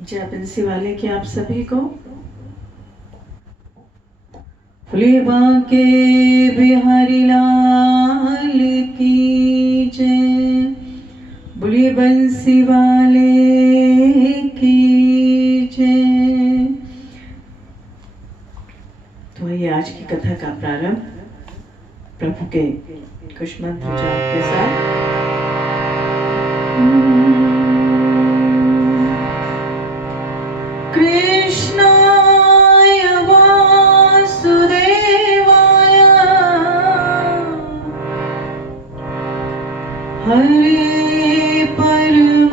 जय बंसी वाले की आप सभी को। बोलिए बांके बिहारी लाल की जय, बोलिए बंसी वाले की जय। तो ये आज की कथा का प्रारंभ प्रभु के कुछ मंत्र जाप के साथ। कृष्णाय वासुदेवाय हरे परमात्मने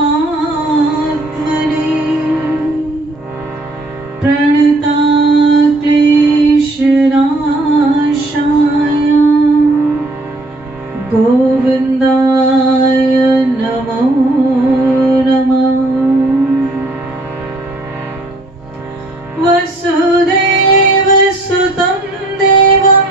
प्रणता क्लेशनाशाय गोविन्दाय नमो नमः। वसुदेव सुतं देवं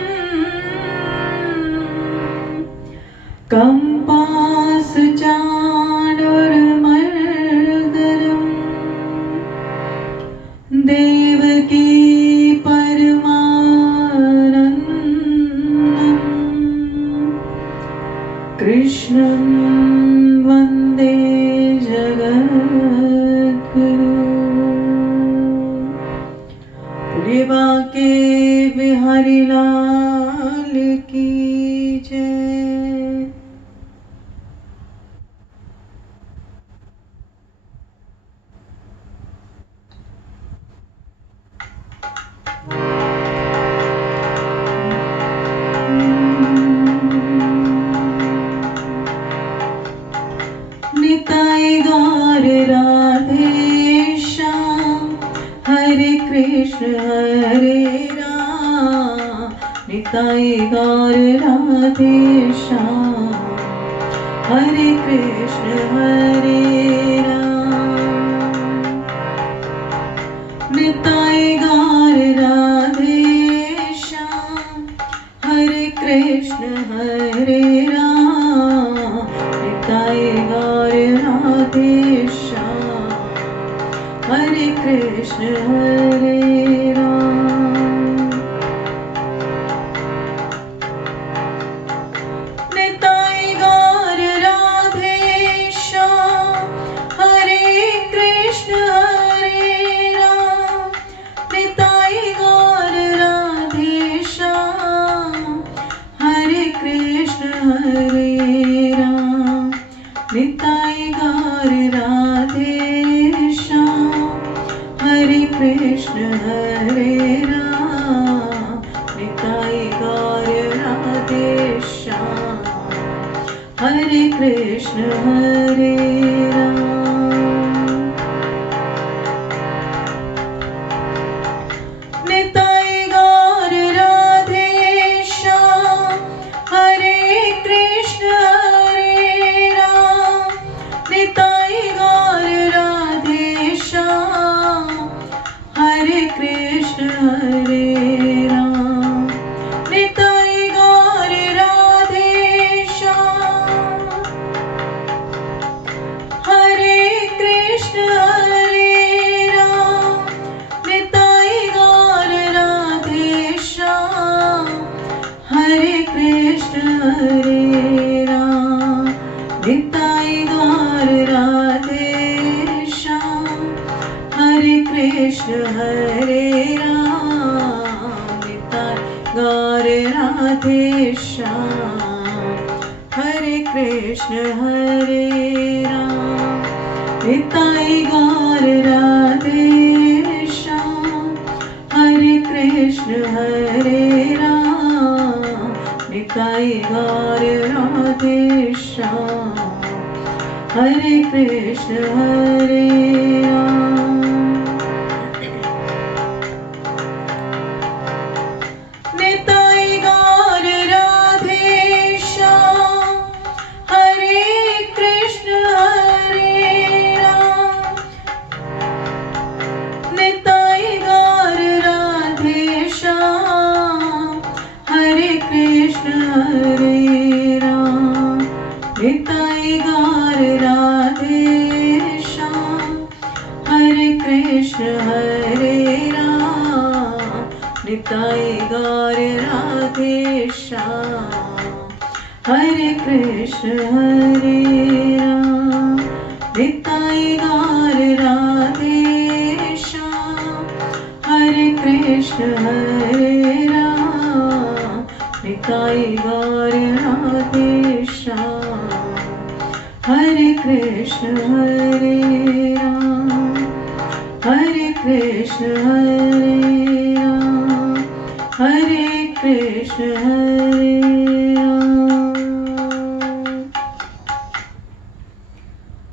कंपासचाणूरमर्दनम् देवकी परमानन्दम् कृष्णं वन्दे जगद्गुरुम्। बांके बिहारी लाल की जय। निताई गौर राधे श्याम हरे कृष्ण हरे राम। निताई गौर राधे श्याम हरे कृष्ण हरे राम। निताई गौर राधे श्याम हरे कृष्ण हरे राम। निताई गौर राधे श्याम हरे कृष्ण हरे राम। निताई गौर राधे श्याम हरे कृष्ण हरे राम। निताई गौर राधे श्याम हरे कृष्ण हरे राम। निताई गौर राधे श्याम हरे कृष्ण हरे राम। निताई गौर राधे श्याम हरे कृष्ण हरे राम। निताई गौर राधे श्याम हरे कृष्ण हरे राम। निताई गौर राधे श्याम हरे कृष्ण हरे राम। निताई गौर राधे श्याम हरे कृष्ण हरे राम। निताई गौर राधे श्याम हरे कृष्ण हरे राम। निताई गौर राधे श्याम हरे कृष्ण हरे राम। निताई गौर राधे श्याम हरे कृष्ण हरे राम। निताई गौर राधे श्याम हरे कृष्ण हरे राम। निताई गौर राधे श्याम हरे कृष्ण हरे राम। निताई गौर राधे श्याम हरे कृष्ण हरे राम। निताई गौर राधे श्याम हरे कृष्ण हरे राम। निताई गौर राधे श्याम कृष्ण हरे राम, निताई गौर राधे श्याम। हरे कृष्ण हरे राम, निताई गौर राधे श्याम। हरे कृष्ण हरे राम, निताई गौर राधे श्याम। हरे कृष्ण हरे राम, हरे कृष्ण हरे राम, हरे कृष्ण हरे राम।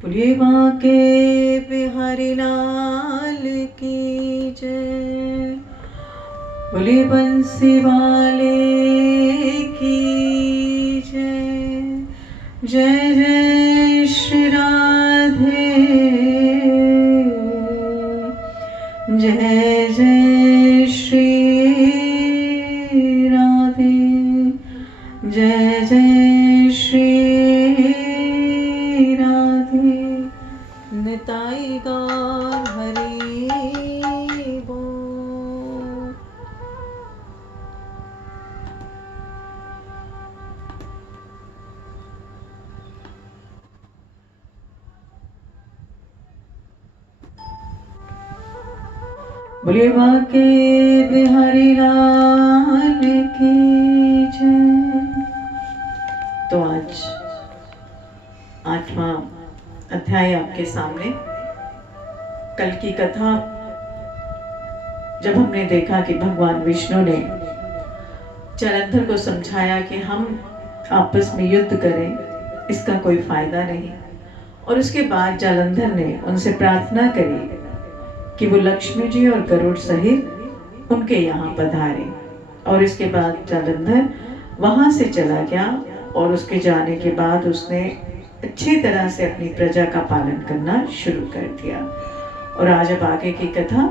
बोलिए बांके बिहारी लाल की जय, बोलिए बंसी वाले की जय। जय जय श्री राधे, जय जय श्री राधे, जय जय श्री राधे। निताई गौर हरि बोल। बोलिए बांके बिहारी लाल की जय। तो आज 8वां अध्याय आपके सामने। कल की कथा जब हमने देखा कि भगवान विष्णु ने जलंधर को समझाया कि हम आपस में युद्ध करें, इसका कोई फायदा नहीं, और उसके बाद जालंधर ने उनसे प्रार्थना करी कि वो लक्ष्मी जी और गरुड़ सहित उनके यहाँ पधारे। और इसके बाद जालंधर वहां से चला गया और उसके जाने के बाद उसने अच्छी तरह से अपनी प्रजा का पालन करना शुरू कर दिया। और आज अब आगे की कथा।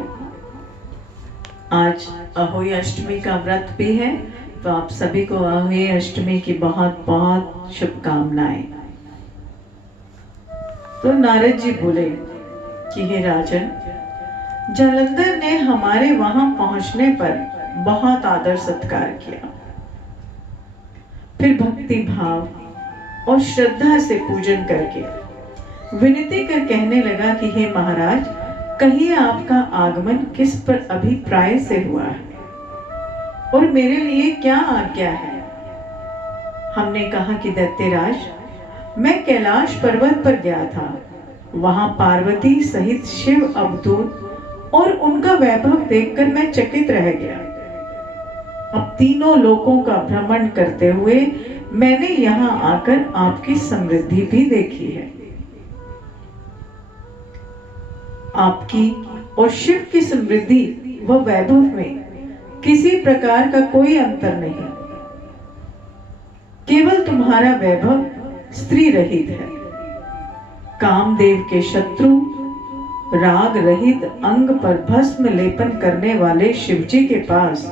आज अहोई अष्टमी का व्रत भी है, तो आप सभी को अहोई अष्टमी की बहुत बहुत शुभकामनाएं। तो नारद जी बोले कि हे राजन, जालंधर ने हमारे वहां पहुंचने पर बहुत आदर सत्कार किया, फिर भक्ति भाव और श्रद्धा से पूजन करके विनती कर कहने लगा कि हे महाराज, कहिए आपका आगमन किस पर अभिप्राय से हुआ है और मेरे लिए क्या आज्ञा है। हमने कहा कि दैत्यराज, मैं कैलाश पर्वत पर गया था, वहां पार्वती सहित शिव अवधूत और उनका वैभव देखकर मैं चकित रह गया। अब तीनों लोकों का भ्रमण करते हुए मैंने यहाँ आकर आपकी समृद्धि भी देखी है। आपकी और शिव की समृद्धि व वैभव में किसी प्रकार का कोई अंतर नहीं, केवल तुम्हारा वैभव स्त्री रहित है। कामदेव के शत्रु, राग रहित अंग पर भस्म लेपन करने वाले शिवजी के पास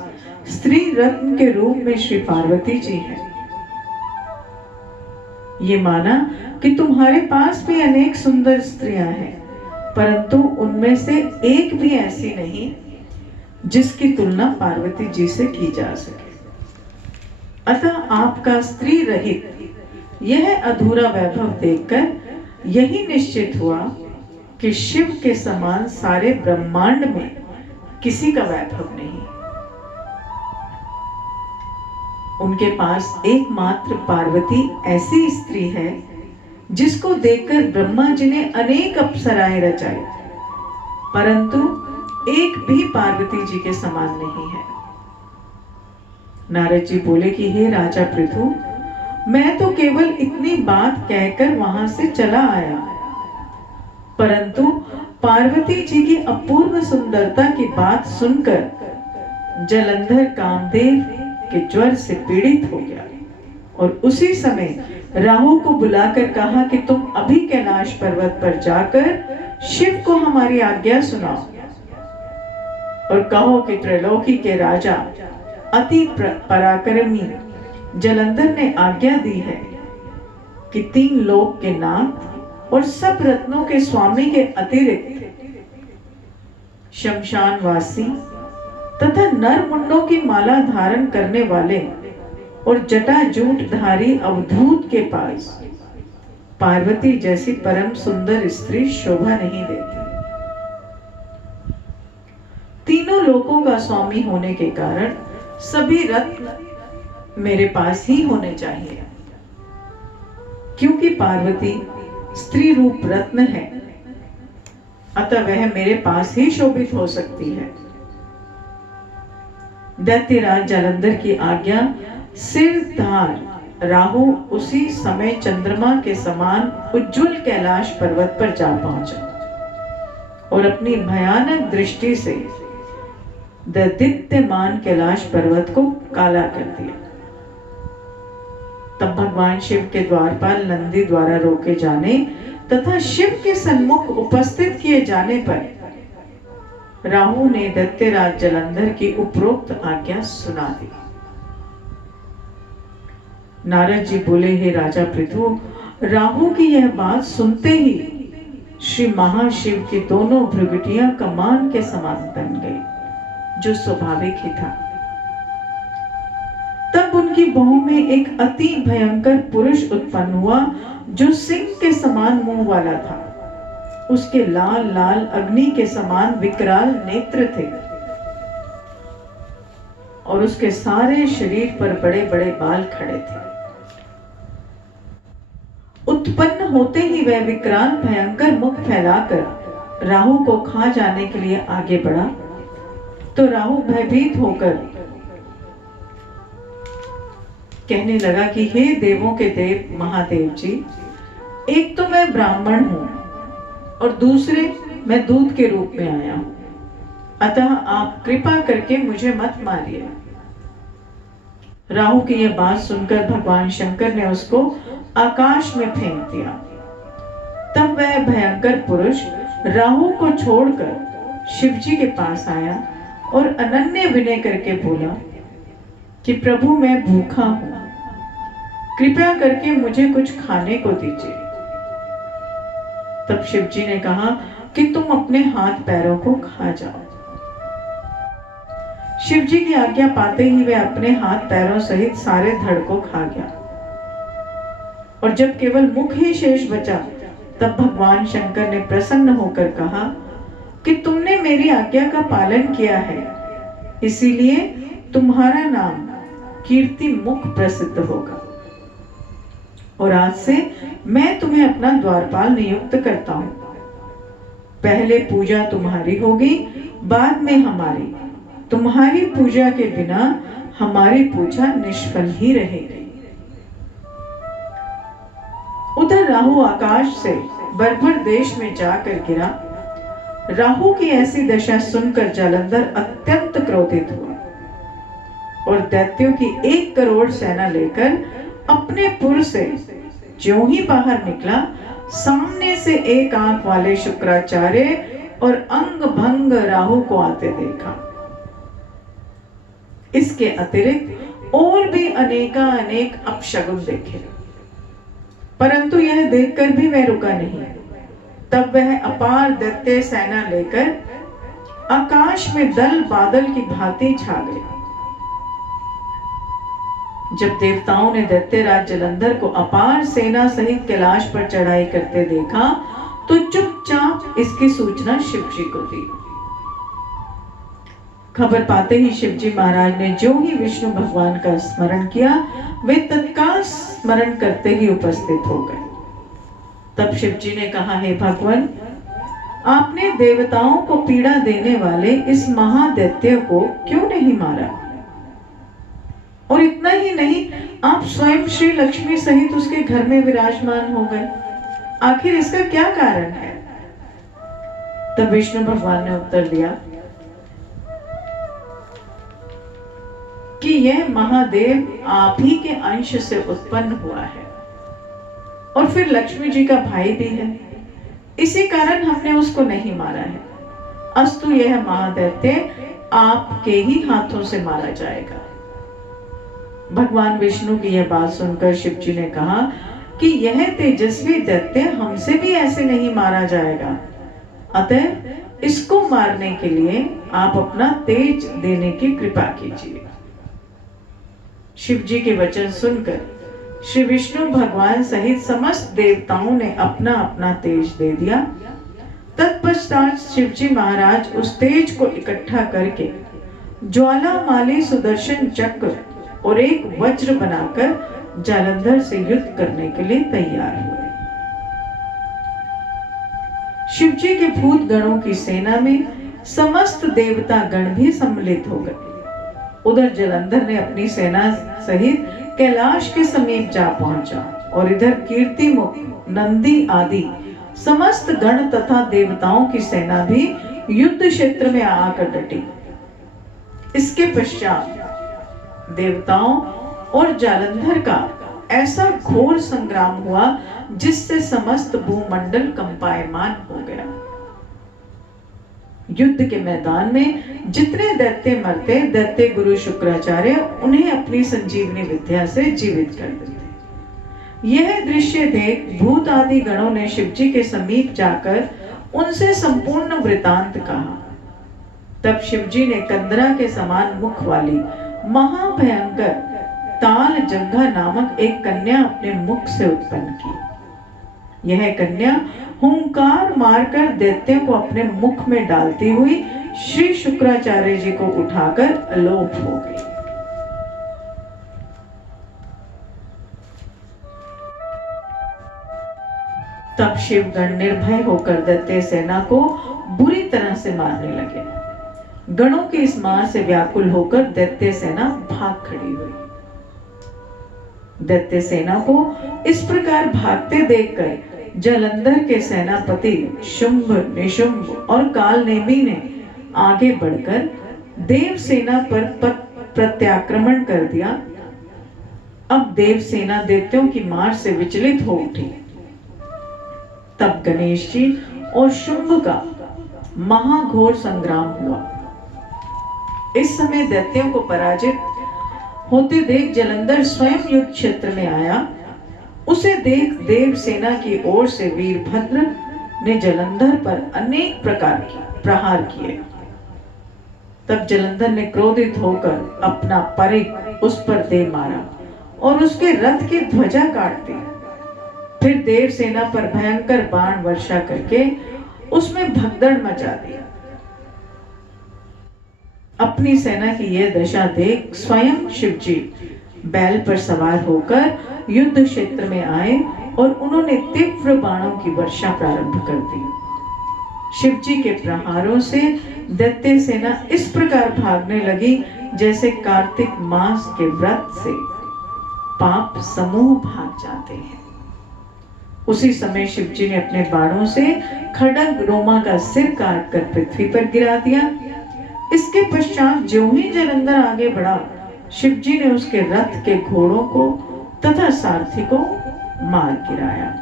स्त्री रत्न के रूप में श्री पार्वती जी हैं। ये माना कि तुम्हारे पास भी अनेक सुंदर स्त्रियां हैं, परंतु उनमें से एक भी ऐसी नहीं जिसकी तुलना पार्वती जी से की जा सके। अतः आपका स्त्री रहित यह अधूरा वैभव देखकर यही निश्चित हुआ कि शिव के समान सारे ब्रह्मांड में किसी का वैभव नहीं। उनके पास एकमात्र पार्वती ऐसी स्त्री है जिसको देखकर ब्रह्मा जी ने अनेक अप्सराएं रचाई, परंतु एक भी पार्वती जी के समान नहीं है। नारद जी बोले कि हे राजा पृथु, मैं तो केवल इतनी बात कहकर वहां से चला आया, परंतु पार्वती जी की अपूर्व सुंदरता की बात सुनकर जालंधर कामदेव के ज्वर से पीड़ित हो गया और उसी समय राहु को बुलाकर कहा कि तुम अभी कैलाश पर्वत पर जाकर शिव को हमारी आज्ञा सुनाओ और कहो कि त्रैलोकी के राजा अति पराक्रमी जालंधर ने आज्ञा दी है कि 3 लोक के नाथ और सब रत्नों के स्वामी के अतिरिक्त शमशानवासी तथा नर मुंडों की माला धारण करने वाले और जटाजूटधारी अवधूत के पास पार्वती जैसी परम सुंदर स्त्री शोभा नहीं देती। तीनों लोकों का स्वामी होने के कारण सभी रत्न मेरे पास ही होने चाहिए, क्योंकि पार्वती स्त्री रूप रत्न है, अतः वह मेरे पास ही शोभित हो सकती है। दैत्यराज जालंधर की आज्ञा सिरधार राहु उसी समय चंद्रमा के समान उज्जवल कैलाश पर्वत पर जा पहुंचा और अपनी भयानक दृष्टि से दैदीप्यमान कैलाश पर्वत को काला कर दिया। तब भगवान शिव के द्वारपाल नंदी द्वारा रोके जाने तथा शिव के सन्मुख उपस्थित किए जाने पर राहु ने दैत्यराज जालंधर की उपरोक्त आज्ञा सुना दी। नारद जी बोले, हे राजा पृथु, राहु की यह बात सुनते ही श्री महाशिव की दोनों भ्रुकुटियां कमान के समान बन गई, जो स्वाभाविक ही था। तब उनकी बाहों में एक अति भयंकर पुरुष उत्पन्न हुआ, जो सिंह के समान मुंह वाला था। उसके लाल लाल अग्नि के समान विकराल नेत्र थे और उसके सारे शरीर पर बड़े बड़े बाल खड़े थे। उत्पन्न होते ही वह विकराल भयंकर मुख फैलाकर राहु को खा जाने के लिए आगे बढ़ा, तो राहु भयभीत होकर कहने लगा कि हे देवों के देव महादेव जी, एक तो मैं ब्राह्मण हूं और दूसरे मैं दूत के रूप में आया हूं, अतः आप कृपा करके मुझे मत मारिए। राहु की यह बात सुनकर भगवान शंकर ने उसको आकाश में फेंक दिया। तब वह भयंकर पुरुष राहु को छोड़कर शिवजी के पास आया और अनन्य विनय करके बोला कि प्रभु, मैं भूखा हूं, कृपया करके मुझे कुछ खाने को दीजिए। तब शिवजी ने कहा कि तुम अपने हाथ पैरों को खा जाओ। शिवजी की आज्ञा पाते ही वह अपने हाथ पैरों सहित सारे धड़ को खा गया और जब केवल मुख ही शेष बचा, तब भगवान शंकर ने प्रसन्न होकर कहा कि तुमने मेरी आज्ञा का पालन किया है, इसीलिए तुम्हारा नाम कीर्ति मुख प्रसिद्ध होगा और आज से मैं तुम्हें अपना द्वारपाल नियुक्त करता हूं। पहले पूजा तुम्हारी होगी, बाद में हमारी। तुम्हारी पूजा के बिना हमारी पूजा निष्फल ही रहेगी। उधर राहु आकाश से बर्बर देश में जाकर गिरा। राहु की ऐसी दशा सुनकर जालंधर अत्यंत क्रोधित हुआ और दैत्यों की 1 करोड़ सेना लेकर अपने पुर से ज्यों ही बाहर निकला, सामने से एक आंख वाले शुक्राचार्य और अंग भंग राहु को आते देखा। इसके अतिरिक्त और भी अनेक अपशगुन देखे, परंतु यह देखकर भी वह रुका नहीं। तब वह अपार दैत्य सेना लेकर आकाश में दल बादल की भांति छा गया। जब देवताओं ने दैत्यराज जालंधर को अपार सेना सहित कैलाश पर चढ़ाई करते देखा, तो चुपचाप इसकी सूचना शिवजी को दी। खबर पाते ही शिवजी महाराज ने जो ही विष्णु भगवान का स्मरण किया, वे तत्काल स्मरण करते ही उपस्थित हो गए। तब शिवजी ने कहा, हे भगवान, आपने देवताओं को पीड़ा देने वाले इस महादैत्य को क्यों नहीं मारा? और इतना ही नहीं, आप स्वयं श्री लक्ष्मी सहित उसके घर में विराजमान हो गए। आखिर इसका क्या कारण है? तब विष्णु भगवान ने उत्तर दिया कि यह महादेव आप ही के अंश से उत्पन्न हुआ है और फिर लक्ष्मी जी का भाई भी है, इसी कारण हमने उसको नहीं मारा है। अस्तु यह महादैत्य आपके ही हाथों से मारा जाएगा। भगवान विष्णु की यह बात सुनकर शिवजी ने कहा कि यह तेजस्वी दैत्य हमसे भी ऐसे नहीं मारा जाएगा। अतः इसको मारने के लिए आप अपना तेज देने की कृपा कीजिए। शिव जी के वचन सुनकर श्री विष्णु भगवान सहित समस्त देवताओं ने अपना अपना तेज दे दिया। तत्पश्चात शिव जी महाराज उस तेज को इकट्ठा करके ज्वालामाली सुदर्शन चक्र और एक वज्र बनाकर जालंधर से युद्ध करने के लिए तैयार हुए। शिव जी के भूत गणों की सेना में समस्त देवता गण भी सम्मिलित हो गए। उधर जालंधर ने अपनी सेना सहित कैलाश के समीप जा पहुंचा और इधर कीर्तिमुख, नंदी आदि समस्त गण तथा देवताओं की सेना भी युद्ध क्षेत्र में आकर डटी। इसके पश्चात देवताओं और जालंधर का ऐसा घोर संग्राम हुआ जिससे समस्त भूमंडल कंपायमान हो गया। युद्ध के मैदान में जितने दैत्य मरते, दैत्य गुरु शुक्राचार्य उन्हें अपनी संजीवनी विद्या से जीवित कर देते। यह दृश्य देख भूत आदि गणों ने शिव जी के समीप जाकर उनसे संपूर्ण वृतांत कहा। तब शिव जी ने कंदरा के समान मुख वाली महाभयंकर ताल जंघा नामक एक कन्या अपने मुख से उत्पन्न की। यह कन्या हुंकार मारकर दैत्यों को अपने मुख में डालती हुई श्री शुक्राचार्य जी को उठाकर अलोप हो गई। तब शिवगण निर्भय होकर दैत्य सेना को बुरी तरह से मारने लगे। गणों की इस मार से व्याकुल होकर दैत्य सेना भाग खड़ी हुई। दैत्य सेना को इस प्रकार भागते देखकर जालंधर के सेनापति शुंभ, निशुंभ और कालनेमी ने आगे बढ़कर देव सेना पर प्रत्याक्रमण कर दिया। अब देव सेना दैत्यों की मार से विचलित हो उठी। तब गणेश जी और शुंभ का महाघोर संग्राम हुआ। इस समय दैत्यों को पराजित होते देख जालंधर स्वयं युद्ध क्षेत्र में आया। उसे देख देव सेना की ओर से वीरभद्र ने जालंधर पर अनेक प्रकार के प्रहार किए। तब जालंधर ने क्रोधित होकर अपना परिघ उस पर दे मारा और उसके रथ की ध्वजा काट दी। फिर देव सेना पर भयंकर बाण वर्षा करके उसमें भगदड़ मचा दी। अपनी सेना की यह दशा देख स्वयं शिव जी बैल पर सवार होकर युद्ध क्षेत्र में आए और उन्होंने तीव्र बाणों की वर्षा प्रारंभ कर दी। शिव जी के प्रहारों से दैत्य सेना इस प्रकार भागने लगी जैसे कार्तिक मास के व्रत से पाप समूह भाग जाते हैं। उसी समय शिव जी ने अपने बाणों से खड्ग रोमा का सिर काटकर पृथ्वी पर गिरा दिया। इसके पश्चात ज्यों ही जालंधर आगे बढ़ा, शिव जी ने उसके रथ के घोड़ों को तथा सारथी को मार गिराया।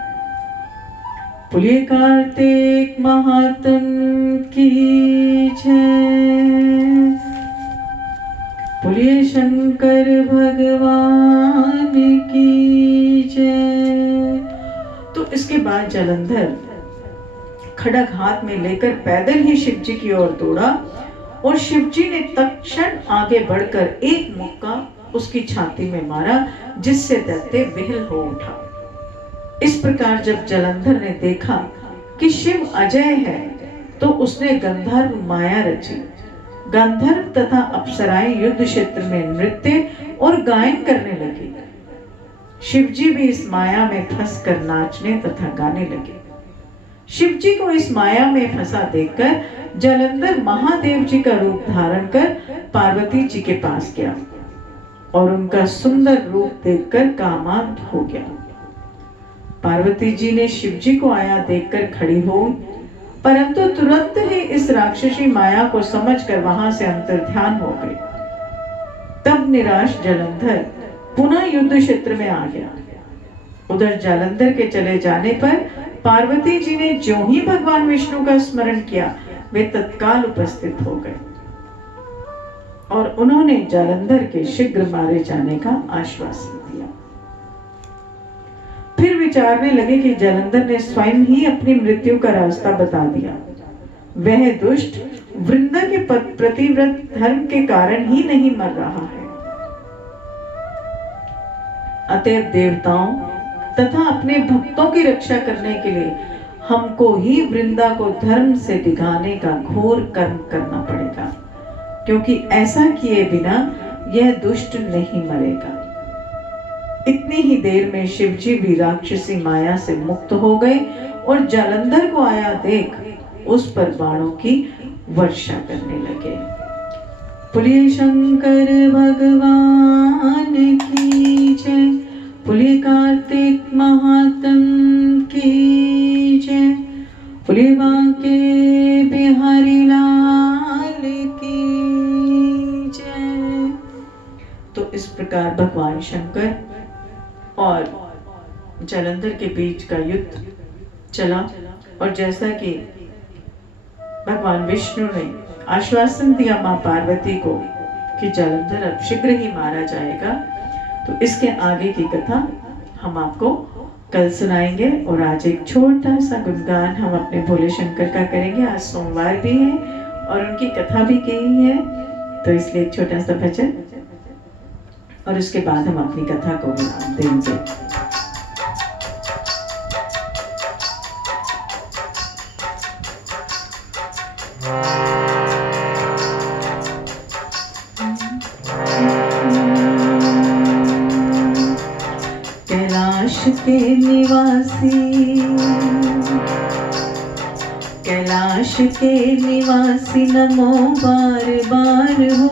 बोलिए कार्तिक महात्म की जय। बोलिए शंकर भगवान की जय। तो इसके बाद जालंधर खड्ग हाथ में लेकर पैदल ही शिव जी की ओर दौड़ा और शिव जी ने तत्क्षण आगे बढ़कर एक मुक्का उसकी छाती में मारा जिससे दैत्य विहल हो उठा। इस प्रकार जब जालंधर ने देखा कि शिव अजय है तो उसने गंधर्व माया रची। गंधर्व तथा अप्सराएं युद्ध क्षेत्र में नृत्य और गायन करने लगी। शिव जी भी इस माया में फंसकर नाचने तथा गाने लगे। शिव जी को इस माया में फंसा देखकर जालंधर महादेव जी का रूप धारण कर पार्वती जी के पास गया और उनका सुंदर रूप देखकर कामांध हो गया। पार्वती जी ने शिव जी को आया देखकर खड़ी हो, परंतु तुरंत ही इस राक्षसी माया को समझकर वहां से अंतर्ध्यान हो गई। तब निराश जालंधर पुनः युद्ध क्षेत्र में आ गया। उधर जालंधर के चले जाने पर पार्वती जी ने जो ही भगवान विष्णु का स्मरण किया, वे तत्काल उपस्थित हो गए और उन्होंने जालंधर के शीघ्र मारे जाने का आश्वासन दिया। फिर विचारने लगे कि जालंधर ने स्वयं ही अपनी मृत्यु का रास्ता बता दिया। वह दुष्ट वृंदा के प्रतिव्रत धर्म के कारण ही नहीं मर रहा है। अतएव देवताओं तथा अपने भक्तों की रक्षा करने के लिए हमको ही वृंदा को धर्म से डिगाने का घोर कर्म करना पड़ेगा, क्योंकि ऐसा किए बिना यह दुष्ट नहीं मरेगा। इतनी ही देर में शिवजी भी राक्षसी माया से मुक्त हो गए और जालंधर को आया देख उस पर बाणों की वर्षा करने लगे। बोलिए शंकर भगवान की जय, बोलिए कार्तिक महात्म की जय, बोलिए बांके बिहारी लाल की जय। तो इस प्रकार भगवान शंकर और जालंधर के बीच का युद्ध चला, और जैसा कि भगवान विष्णु ने आश्वासन दिया मां पार्वती को कि जालंधर अब शीघ्र ही मारा जाएगा, तो इसके आगे की कथा हम आपको कल सुनाएंगे। और आज एक छोटा सा गुणगान हम अपने भोले शंकर का करेंगे। आज सोमवार भी है और उनकी कथा भी कही है, तो इसलिए एक छोटा सा भजन, और उसके बाद हम अपनी कथा को विराम देंगे। कैलाश के निवासी, कैलाश के निवासी नमो बार बार हो,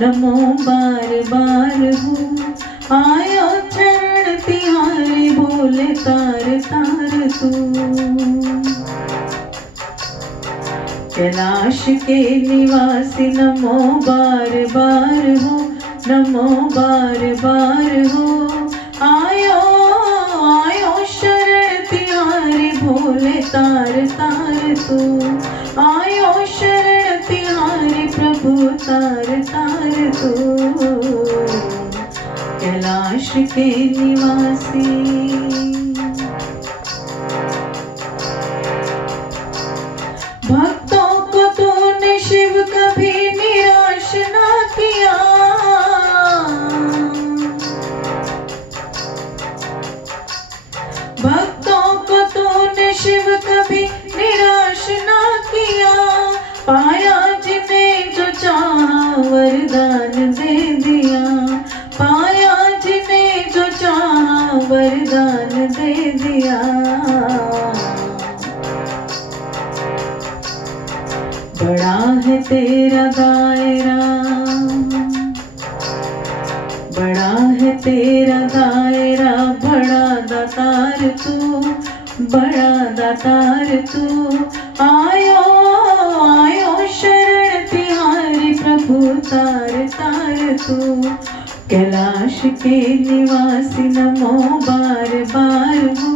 नमो बार बार हो। आयो चरण तिहारे बोले तार तार तू। कैलाश के निवासी नमो बार बार हो, नमो बार बार हो। आयो आयो शरण तिहारे भोले तार तार तू। आयो शरण तिहारे प्रभु तार तार तू। कैलाश के निवासी, भक्तों को तूने शिव कभी निराश ना किया। भक्तों को तूने शिव कभी निराश ना किया। पाया जिन्हें जो चाहा वरदान दे दिया। पाया जिन्हें जो चाहा वरदान दे दिया। बड़ा है तेरा दायरा, बड़ा है तेरा दायरा, बड़ा दातार तू, बड़ा दातार तू। आयो आयो शरण तिहारी प्रभु तार तार तू। कैलाश के निवासी नमो बार बार हो,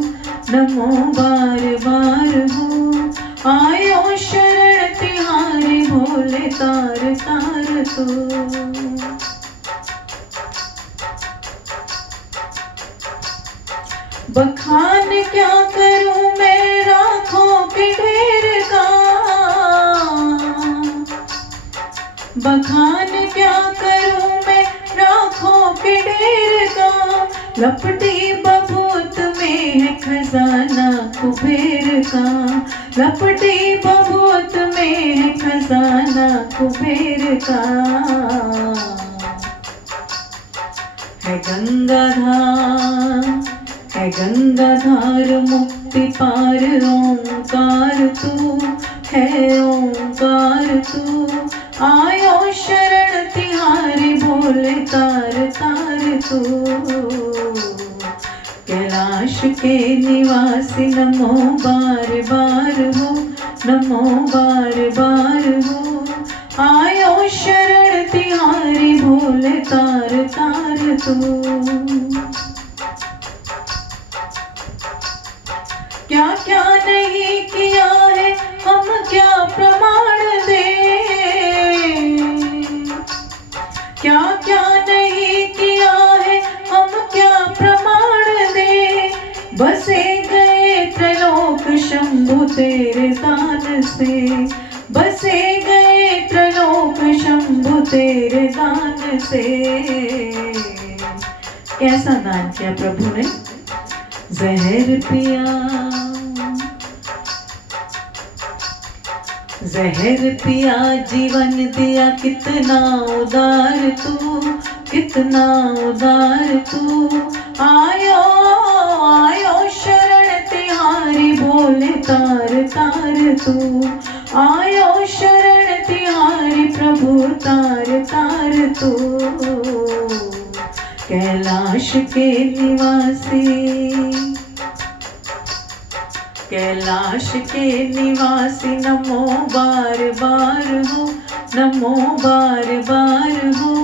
नमो बार बार हो। आयो शरण तिहारी भोले तार तार तू। बखान क्या करूं मैं राखों के ढेर का। बखान क्या करूं मैं राखों के ढेर का। लपटी बबूत में है खजाना कुबेर का। लपटी बबूत में है खजाना कुबेर का। है गंगाधार, है गंगाधार मुक्ति पार ओंकार तू, है ओंकार तू। आयो शरण तिहारी भोले तार तार तू। कैलाश के निवासी नमो बार बार हो, नमो बार बार हो। आयो शरण तिहारी भोले तार तार तू। क्या क्या नहीं किया है हम क्या प्रमाण दे। क्या क्या नहीं किया है हम क्या प्रमाण दे। बसे गए त्रैलोक शंभु तेरे दान से। बसे गए त्रिलोक शंभु तेरे दान से। कैसा दान किया प्रभु ने? जहर पिया, जहर पिया जीवन दिया, कितना उदार तू, कितना उदार तू। आयो आयो शरण तिहारी, बोले तार तार तू। आयो शरण तिहारी प्रभु, तार तार तू। कैलाश के निवासी, कैलाश के निवासी, नमो बार बार हो, नमो बार बार हो।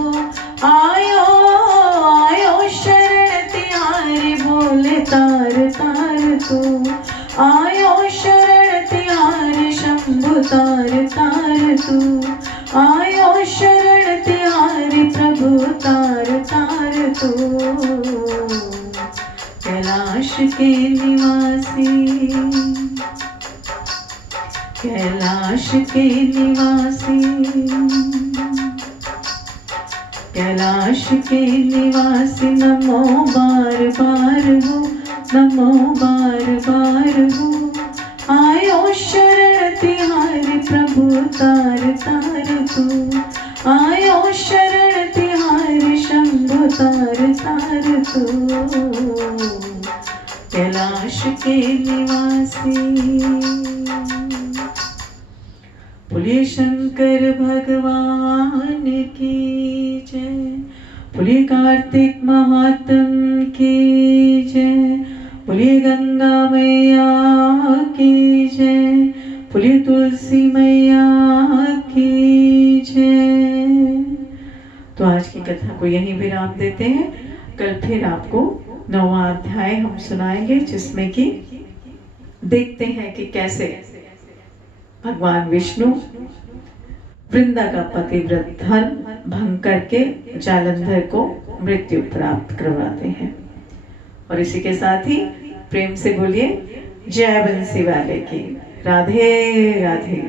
आयो आयो शरण तिहारी, बोले तार तार तू। आयो शरण तिहारी शंभु, तार तार तू। आयो शरण तिहारी प्रभु, तार तार तू। कैलाश के निवासी, कैलाश के निवासी, कैलाश के निवासी, नमो बार बार हो, नमो बार बार हो। आयो शरण तिहारी प्रभु, तार तार तू। आयो शरण तिहारी शंभु, तार तार तू। कैलाश के निवासी। बोलिए शंकर भगवान की जय, बोलिए कार्तिक महात्म की जय, बोलिए गंगा मैया की जय, बोलिए तुलसी मैया की जय। तो आज की कथा को यहीं विराम देते हैं। कल फिर आपको 9वां अध्याय हम सुनाएंगे, जिसमें कि देखते हैं कि कैसे भगवान विष्णु वृंदा का पतिव्रत धर्म भंग करके जालंधर को मृत्यु प्राप्त करवाते हैं। और इसी के साथ ही प्रेम से बोलिए जय बंसी वाले की। राधे राधे।